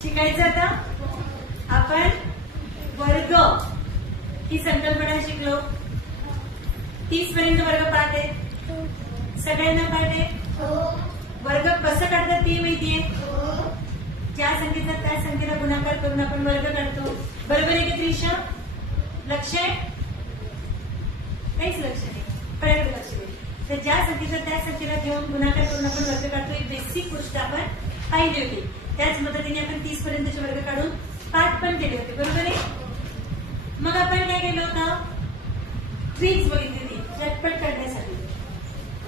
शिकायचं आता आपण वर्ग ही संकल्पना शिकलो. 30 पर्यंत वर्ग पाठ आहे, सगळ्यांना पाठ आहे. वर्ग कसं काढतात ते माहितीये. ज्या संख्येचा त्या संख्येला गुणाकार करून आपण वर्ग काढतो. बरोबर आहे की त्रिशा? लक्ष आहे? काहीच लक्ष नाही, प्रयत्न लक्ष दे. तर ज्या संख्येचा त्या संख्येला घेऊन गुणाकार करून आपण वर्ग काढतो, एक बेसिक गोष्ट आपण पाहिली होती. त्याच मदतीने आपण 30 पर्यंतचे वर्ग काढून पाठ पण केले होते. बरोबर आहे? मग आपण काय केलं होतं? ट्रिक्स बघितली होती झटपट काढण्यासाठी.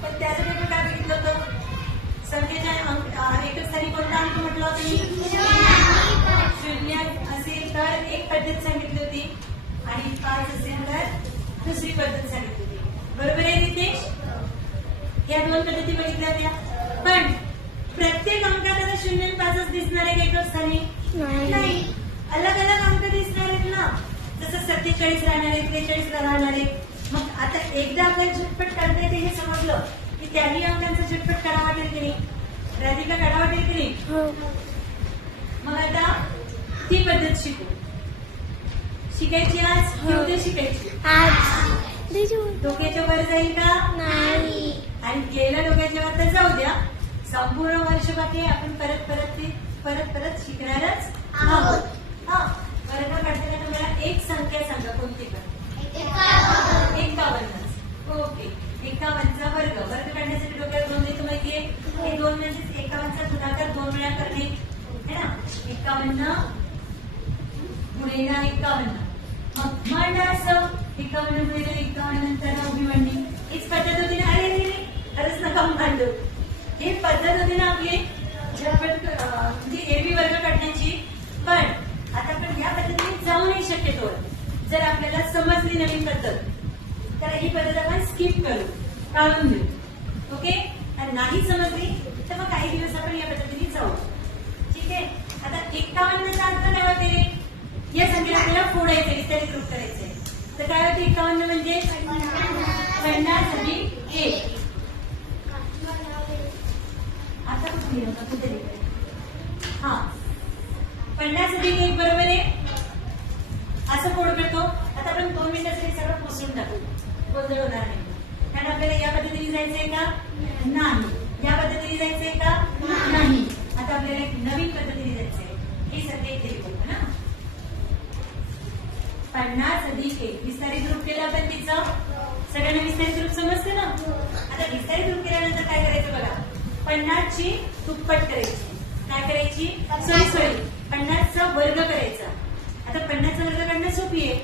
पण त्यासाठी आपण काय बघितलं होतं? संख्येच्या एकच स्थानी कोणता अंक म्हटलं होतं मी? 0 असेल तर एक पद्धत सांगितली होती आणि 5 असेल तर दुसरी पद्धत सांगितली होती. बरोबर आहे रितेश? या दोन पद्धती बघितल्या होत्या. पण प्रत्येक अंकात आता 0 आणि 5 दिसणार आहे एकच स्थानी? नाही, अलग अलग अंक दिसणार आहेत ना. जसं 47 राहणार आहे, 43 राहणार आहे. मग आता एकदा आपल्याला झटपट काढता येते हे समजलं की त्याही अंकांचा झटपट काढा वाटेल की नाही? राधिका काढा वाटेल की नाही? मग आता ती पद्धत शिकू. शिकायची आज की उद्या शिकायची? डोक्याच्या वर जाईल का? नाही. आणि गेलं डोक्याच्या वर तर जाऊ द्या. संपूर्ण वर्ष बाकी आपण परत शिकणारच आहोत. वर्ग काढताना तुम्हाला एक संख्या सांगा, कोणती पण? 51. ओके, 51चा वर्ग. वर्ग काढण्यासाठी डोक्यात 2 येतो माहितीये. हे 2 म्हणजे 51चा गुणाकार 2 वेळा करणे है ना. 51 गुणिले 51. मग मांडायचं 51 गुणिले 51 नंतर उभी मांडणी. हीच पद्धत होती ना. अरे खरंच नका मांडू. ही पद्धत होती ना आपली झटपट म्हणजे एरवी वर्ग काढण्याची. पण आता आपण या पद्धतीने जाऊ नाही शक्यतो. जर आपल्याला समजली नवीन पद्धत तर ही पद्धत आपण स्किप करू, टाळून देऊ. ओके? आणि नाही समजली तर मग काही दिवस आपण या पद्धतीने जाऊ. ठीक आहे? आता 51चा अर्थ काय होते? या संख्येला आपल्याला फोडायचे, विस्तारित रूप करायचे. तर काय होते 51 म्हणजे? 50 अधिक 1. आता कुठे होता? कुठे? हा, 50 अधिक 1 बरोबर आहे. असं फोड करतो. आता आपण 2 मिनिटासाठी सगळं पुसून टाकू, गोंधळ होणार नाही. कारण आपल्याला या पद्धतीने जायचंय का? नाही. या पद्धतीने जायचंय का? नाही. आता आपल्याला एक नवीन पद्धतीने जायचंय. हे सध्या इथे लिहू ना. 50 अधिक 1 विस्तारित रूप केलं आपण तिचं. सगळ्यांना विस्तारित रूप समजते ना. आता विस्तारित रूप केल्यानंतर काय करायचं बघा. 50ची दुप्पट करायची. काय करायची? सॉरी 50चा वर्ग करायचा. आता 50चा वर्ग काढणं सोपी आहे.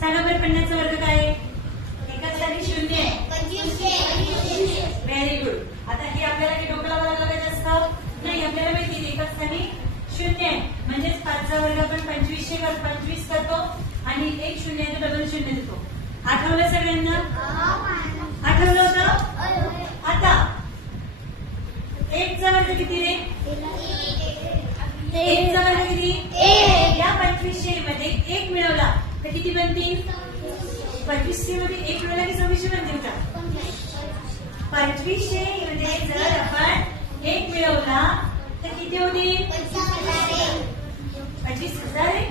सांगा बरं 50चा वर्ग काय आहे? एकाच स्थानी 0 आहे. Very good. आता हे आपल्याला काही डोकं लावायला लागत असतं नाही. आपल्याला माहिती एकाच स्थानी 0 आहे. म्हणजेच 5चा वर्ग आपण 25 करतो आणि एक 0 आहे तर डबल 0 देतो. आठवलं सगळ्यांना? आठवलं होतं? आता 1चा वर्ग किती रे? 1चा वर्ग किती? या 2500 मध्ये 1 मिळवला तर किती बनतील? 2500 मध्ये 1 मिळवला की 2600 बनतील का? 2500 मध्ये जर आपण 1 मिळवला तर किती होतील? 25,000.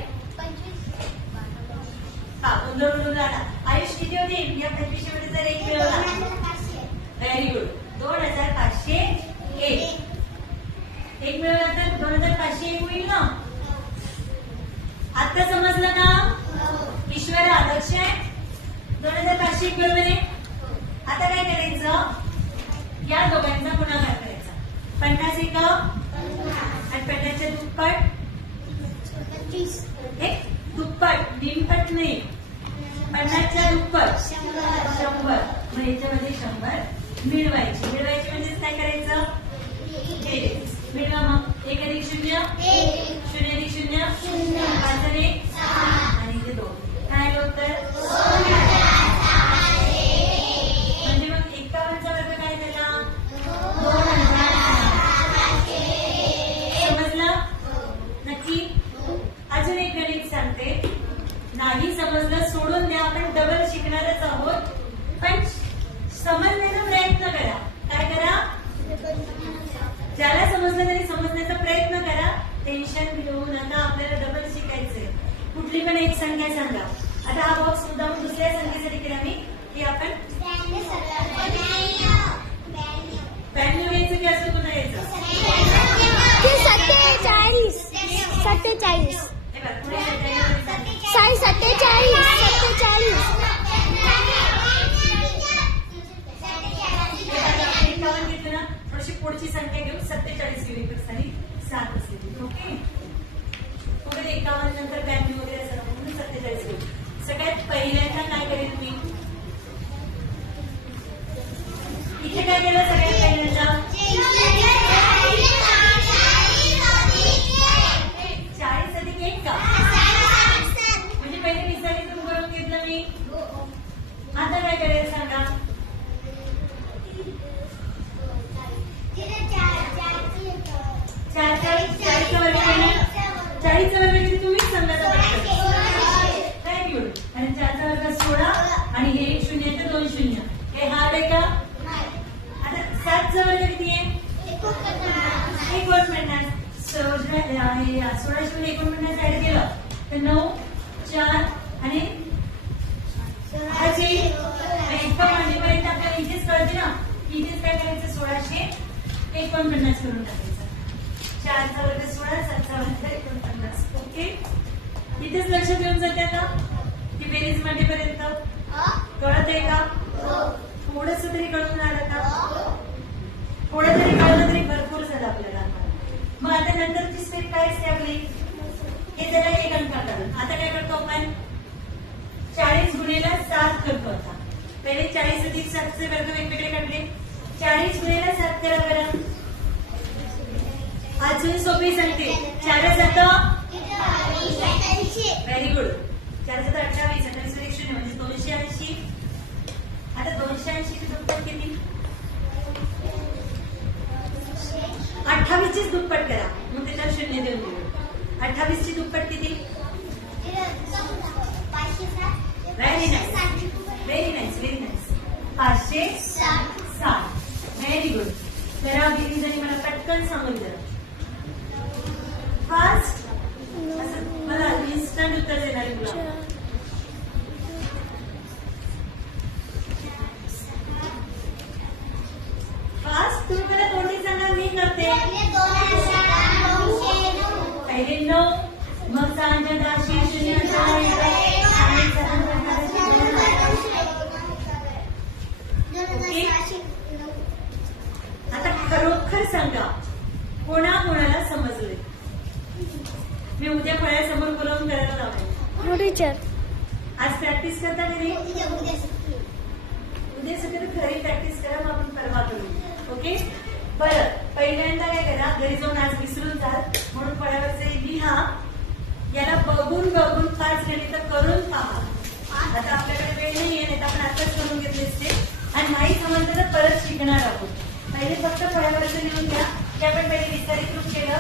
हा, गोंधळ बोलून राहिला. आयुष किती होतील या 2500 मध्ये जर 1 मिळवला? Very good. 2501. 1 मिळवला तर 2501 होईल ना. आता समजलं ना? ईश्वरा लक्ष आहे? 2501 बरोबर आहे. आता काय करायचं? या दोघांचा गुणाकार करायचा. 50 एक आणि 50च्या दुप्पट. एक दुप्पट, निमपट नाही. 50च्या दुप्पट 100. मग याच्यामध्ये 100 मिळवायची. म्हणजेच काय करायचं? मिळवा. मग 1 अधिक 0 0 अधिक 0 5 अधिक 6 आणि इथे 2. काय आलं उत्तर? म्हणजे मग 51चा वर्ग काय झाला? 2000. समजलं? नक्की? अजून एक गणित सांगते. नाही समजलं सोडून द्या. आपण डबल शिकणारच आहोत. पण समजण्याचा प्रयत्न करा. काय करा? ज्याला समजलं तरी समजण्याचा प्रयत्न करा. टेन्शन कुठली पण एक संख्या सांगा. आता हा बॉक्स सुद्धा दुसऱ्या संख्येसाठी केला मी की आपण 92 यायचं की असं कुठं यायचं. 47 47 हे बघ, पुढे 47. 47 51 घेतलं ना, थोडीशी पुढची संख्या घेऊन 47 युनिट आणि 7 असेल. ओके, पुढे 51 नंतर 92 वगैरे असं म्हणून 47 घेऊ. सगळ्यात पहिल्यांदा काय करेल मी इथे काय केलं सगळ्यात पहिल्यांदा 40 अधिक 1 का म्हणजे पहिले मिसालीतून करून घेतलं मी. आता काय करेल सांगा. 40चा वर्ग केला. 40चा वर्ग किती तुम्हीच सांगा. Very good. आणि 4चा वर्ग 16 आणि हे 0 तर 2 शून्य. हे हार्ड आहे का. आता 7चा वर्ग किती आहे. 49. 16 शून्य 49 ऍड केलं तर 9 4 आणि इतकं मांडीपर्यंत आपल्याला इथेच कळते ना. इथेच काय करायचं 1649 करून टाकायचं. 4चा वर्ग 16 7चा वर्ग 49. ओके, इथेच लक्षात येऊन जाते आता की बेरीज मांडीपर्यंत कळत आहे का. थोडस तरी कळून आलं का. थोडं तरी कळलं तरी भरपूर झालं आपल्याला. मग आता नंतरची स्टेप काय असते आपली. हे जरा एक अंका काढून आता काय करतो आपण 40 गुणिले 7 करतो. आता पहिले 40 अधिक 7चे वर्ग वेगवेगळे काढले. 40 गुणिले 7 करा बरं. अजून सोपी सांगते. 4 जातं व्हेरी गुड. 4 जातं 28 28 वर 1 म्हणजे 280. आता 280 ची दुप्पट किती. 28 चीच दुप्पट करा मग त्याच्यावर 0 देऊन देऊ. 28 ची दुप्पट किती. Very nice very nice very nice. 560. Very good. जरा बेरीज आणि मला पटकन सांगून जरा फास्ट असं मला इन्स्टंट उत्तर देणार आहे तुला. फास्ट तुम्ही मला कोणती सांगा मी करते. पहिले 9 मग 6 10 आता खरोखर सांगा कोणाला समजले. मी उद्या फळ्यासमोर बोलावून करायला लावेल. टीचर आज प्रॅक्टिस करता की नाही. उद्या सगळं घरी प्रॅक्टिस करा मग आपण परवा करू. ओके, बरं पहिल्यांदा काय करा घरी जाऊन आज विसरून जाल म्हणून फळ्यावरचे लिहा. याला बघून 5 गणितं करून पहा. आता आपल्याकडे वेळ नाहीये नाही तर आपण आताच करून घेतले असते आणि माहीत म्हणतं तर परत शिकणार आहोत. पहिले फक्त फळ्यावरचं लिहून घ्या की आपण पहिले विस्तारित रूप केलं